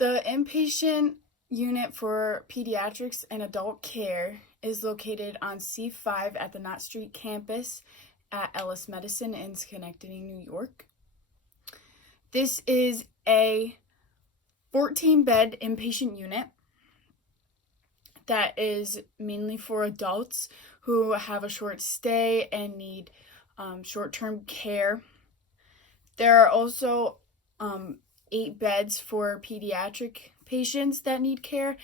The inpatient unit for pediatrics and adult care is located on C5 at the Knott Street campus at Ellis Medicine in Schenectady, New York. This is a 14-bed inpatient unit that is mainly for adults who have a short stay and need short-term care. There are also 8 beds for pediatric patients that need care.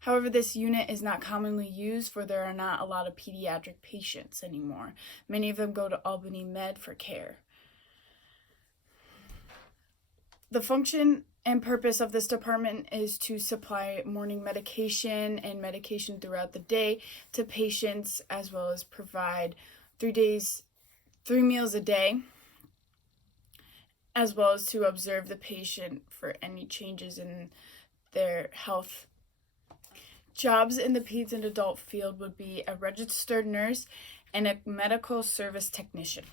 However, this unit is not commonly used, for there are not a lot of pediatric patients anymore. Many of them go to Albany Med for care. The function and purpose of this department is to supply morning medication and medication throughout the day to patients, as well as provide 3 meals a day, as well as to observe the patient for any changes in their health. Jobs in the peds and adult field would be a registered nurse and a medical service technician.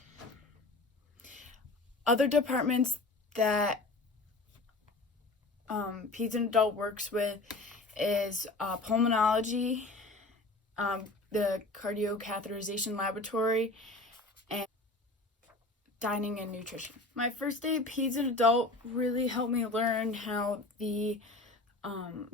Other departments that peds and adult works with is pulmonology, the cardiocatheterization laboratory, and dining and nutrition. My first day at peds and adult really helped me learn how the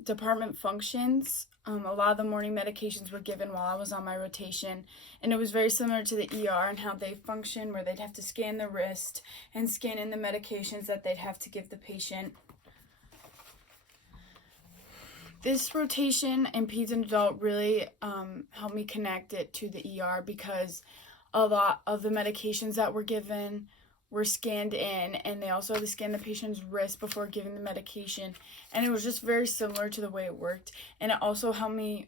department functions. A lot of the morning medications were given while I was on my rotation, and it was very similar to the ER and how they function, where they'd have to scan the wrist and scan in the medications that they'd have to give the patient. This rotation in peds and adult really helped me connect it to the ER, because a lot of the medications that were given were scanned in, and they also had to scan the patient's wrist before giving the medication, and it was just very similar to the way it worked. And it also helped me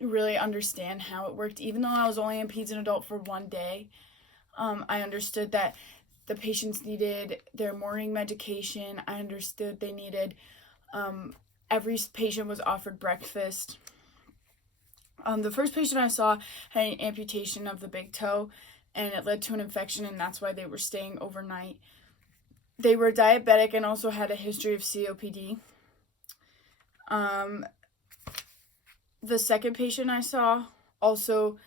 really understand how it worked. Even though I was only in peds and adult for 1 day, I understood that the patients needed their morning medication. I understood they needed every patient was offered breakfast. The first patient I saw had an amputation of the big toe, and it led to an infection, and that's why they were staying overnight. They were diabetic and also had a history of COPD. The second patient I saw also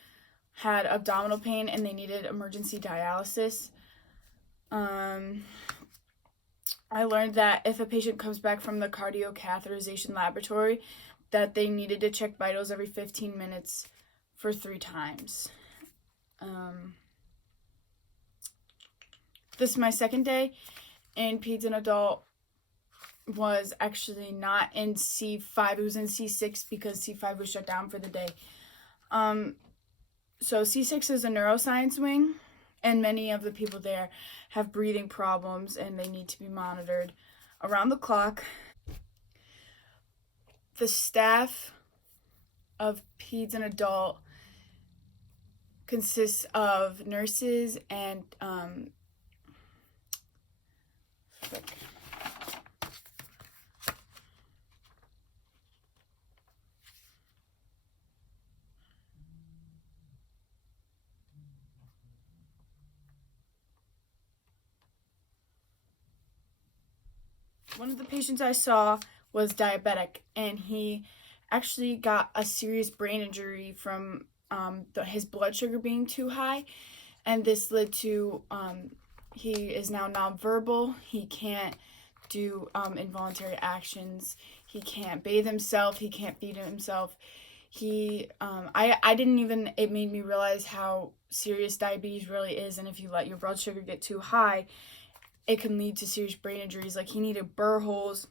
had abdominal pain, and they needed emergency dialysis. I learned that if a patient comes back from the cardiocatheterization laboratory, that they needed to check vitals every 15 minutes for 3 times. This is my second day in peds and adult. Was actually not in C5, it was in C6 because C5 was shut down for the day. So C6 is a neuroscience wing, and many of the people there have breathing problems and they need to be monitored around the clock. The staff of peds and adult consists of nurses and one of the patients I saw was diabetic, and he actually got a serious brain injury from his blood sugar being too high, and this led to he is now nonverbal. He can't do involuntary actions. He can't bathe himself. He can't feed himself. I didn't even, it made me realize how serious diabetes really is, and if you let your blood sugar get too high, it can lead to serious brain injuries. Like, he needed burr holes.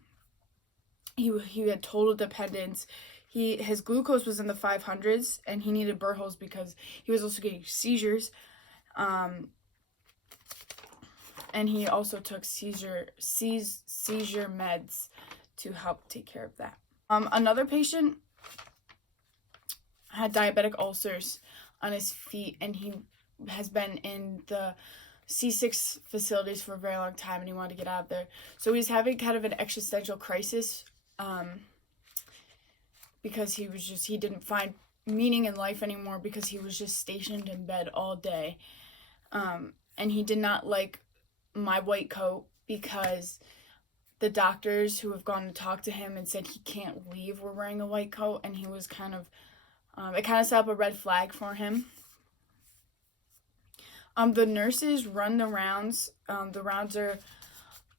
He had total dependence. His glucose was in the 500s, and he needed burr holes because he was also getting seizures. And he also took seizure meds to help take care of that. Another patient had diabetic ulcers on his feet, and he has been in the C6 facilities for a very long time, and he wanted to get out of there. So he's having kind of an existential crisis because he didn't find meaning in life anymore, because he was just stationed in bed all day. And he did not like my white coat because the doctors who have gone to talk to him and said he can't leave were wearing a white coat, and he was kind of, it kind of set up a red flag for him. The nurses run the rounds. The rounds are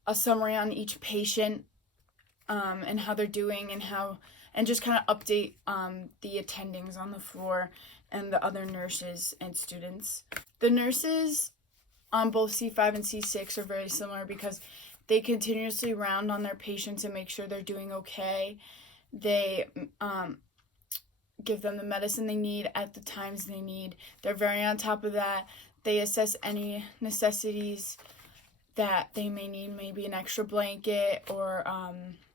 a summary on each patient, and how they're doing, and just kind of update the attendings on the floor and the other nurses and students. The nurses on both C5 and C6 are very similar because they continuously round on their patients and make sure they're doing okay. They give them the medicine they need at the times they need. They're very on top of that. They assess any necessities that they may need, maybe an extra blanket or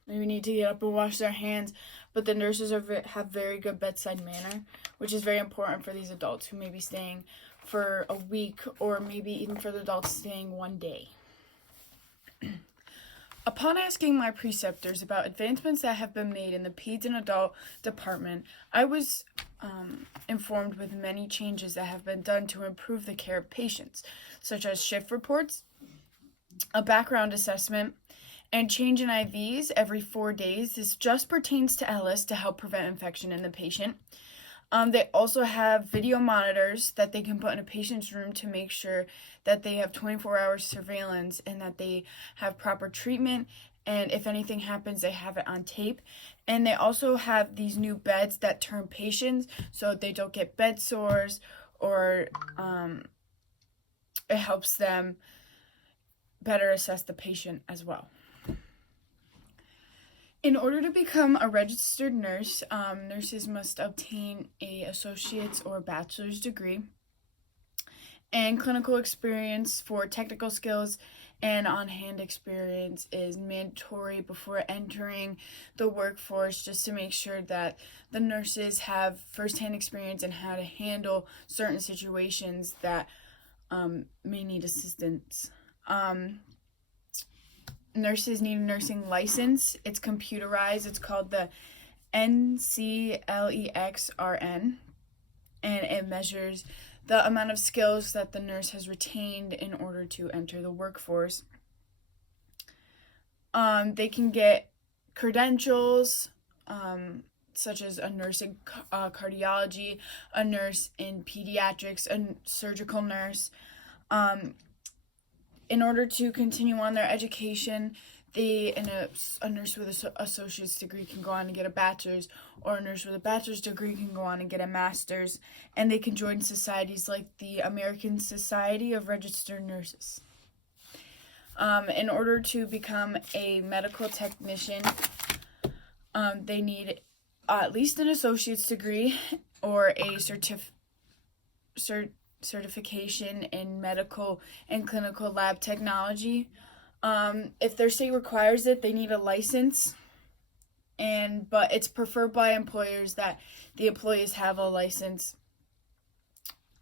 maybe need to get up and wash their hands. But the nurses have very good bedside manner, which is very important for these adults who may be staying for a week, or maybe even for the adults staying one day. Upon asking my preceptors about advancements that have been made in the Peds and Adult department, I was informed with many changes that have been done to improve the care of patients, such as shift reports, a background assessment, and change in IVs every 4 days. This just pertains to Ellis to help prevent infection in the patient. They also have video monitors that they can put in a patient's room to make sure that they have 24-hour surveillance and that they have proper treatment, and if anything happens, they have it on tape. And they also have these new beds that turn patients so they don't get bed sores, or it helps them better assess the patient as well. In order to become a registered nurse, nurses must obtain an associate's or bachelor's degree, and clinical experience for technical skills and on-hand experience is mandatory before entering the workforce, just to make sure that the nurses have first-hand experience in how to handle certain situations that may need assistance. Nurses need a nursing license. It's computerized. It's called the NCLEX-RN, and it measures the amount of skills that the nurse has retained in order to enter the workforce. They can get credentials, such as a nurse in cardiology, a nurse in pediatrics, a surgical nurse. In order to continue on their education, a nurse with an associate's degree can go on and get a bachelor's, or a nurse with a bachelor's degree can go on and get a master's, and they can join societies like the American Society of Registered Nurses. In order to become a medical technician, they need at least an associate's degree or a certification in medical and clinical lab technology. If their state requires it, they need a license, but it's preferred by employers that the employees have a license.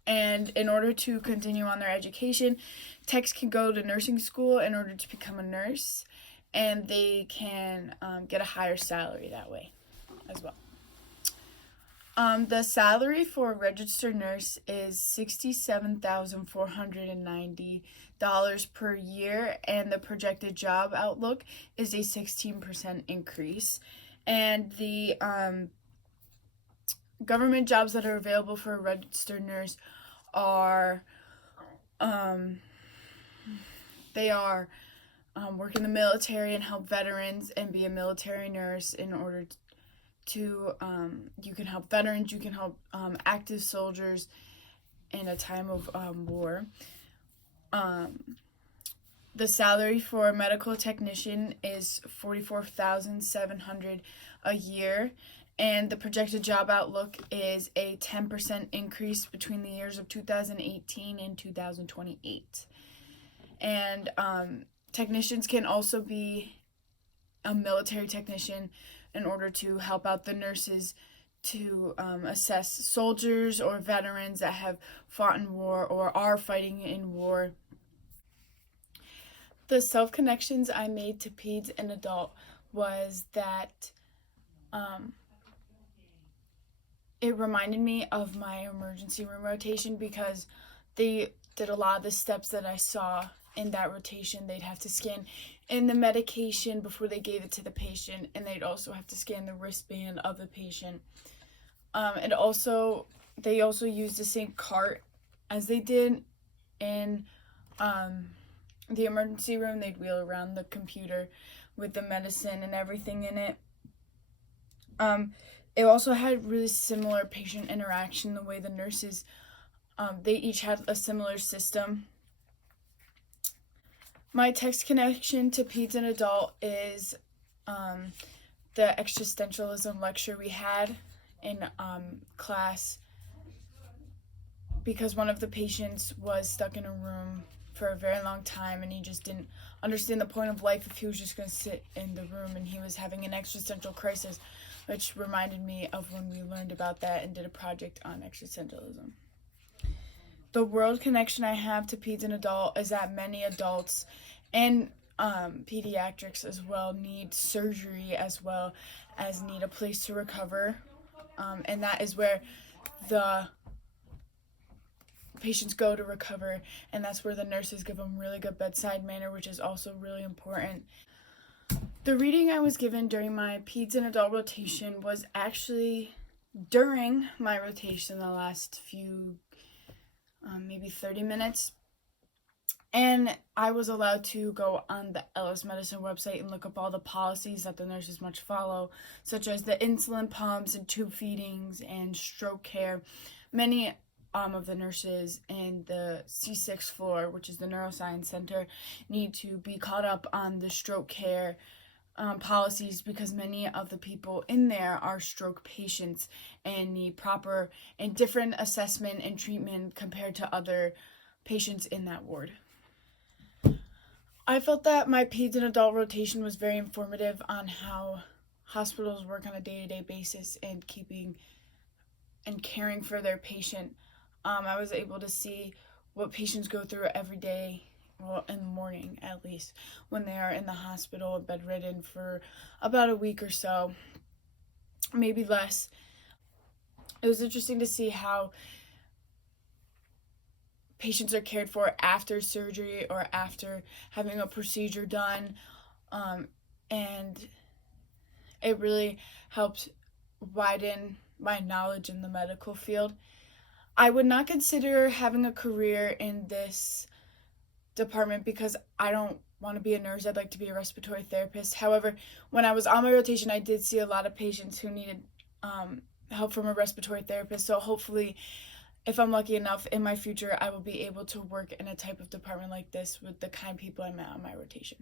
And in order to continue on their education, techs can go to nursing school in order to become a nurse, and they can get a higher salary that way as well. The salary for a registered nurse is $67,490 per year, and the projected job outlook is a 16% increase. And the government jobs that are available for a registered nurse are work in the military and help veterans and be a military nurse in order to you can help veterans, you can help active soldiers in a time of war. The salary for a medical technician is $44,700 a year, and the projected job outlook is a 10% increase between the years of 2018 and 2028. And technicians can also be a military technician in order to help out the nurses to assess soldiers or veterans that have fought in war or are fighting in war. The self-connections I made to Peds and Adult was that it reminded me of my emergency room rotation, because they did a lot of the steps that I saw in that rotation. They'd have to scan in the medication before they gave it to the patient, and they'd also have to scan the wristband of the patient. And also, they also used the same cart as they did in the emergency room. They'd wheel around the computer with the medicine and everything in it. It also had really similar patient interaction, the way the nurses, they each had a similar system. My text connection to Peds and Adult is the existentialism lecture we had in class, because one of the patients was stuck in a room for a very long time, and he just didn't understand the point of life if he was just going to sit in the room, and he was having an existential crisis, which reminded me of when we learned about that and did a project on existentialism. The world connection I have to Peds and Adult is that many adults and pediatrics as well need surgery, as well as need a place to recover, and that is where the patients go to recover, and that's where the nurses give them really good bedside manner, which is also really important. The reading I was given during my Peds and Adult rotation was actually during my rotation, the last few, maybe 30 minutes. And I was allowed to go on the Ellis Medicine website and look up all the policies that the nurses must follow, such as the insulin pumps and tube feedings and stroke care. Many of the nurses in the C6 floor, which is the neuroscience center, need to be caught up on the stroke care policies, because many of the people in there are stroke patients and need proper and different assessment and treatment compared to other patients in that ward. I felt that my Peds and Adult rotation was very informative on how hospitals work on a day-to-day basis and keeping and caring for their patient. I was able to see what patients go through every day, well, in the morning at least, when they are in the hospital bedridden for about a week or so, maybe less. It was interesting to see how patients are cared for after surgery or after having a procedure done, and it really helped widen my knowledge in the medical field. I would not consider having a career in this department because I don't want to be a nurse. I'd like to be a respiratory therapist. However, when I was on my rotation, I did see a lot of patients who needed help from a respiratory therapist. So hopefully, if I'm lucky enough, in my future, I will be able to work in a type of department like this with the kind of people I met on my rotation.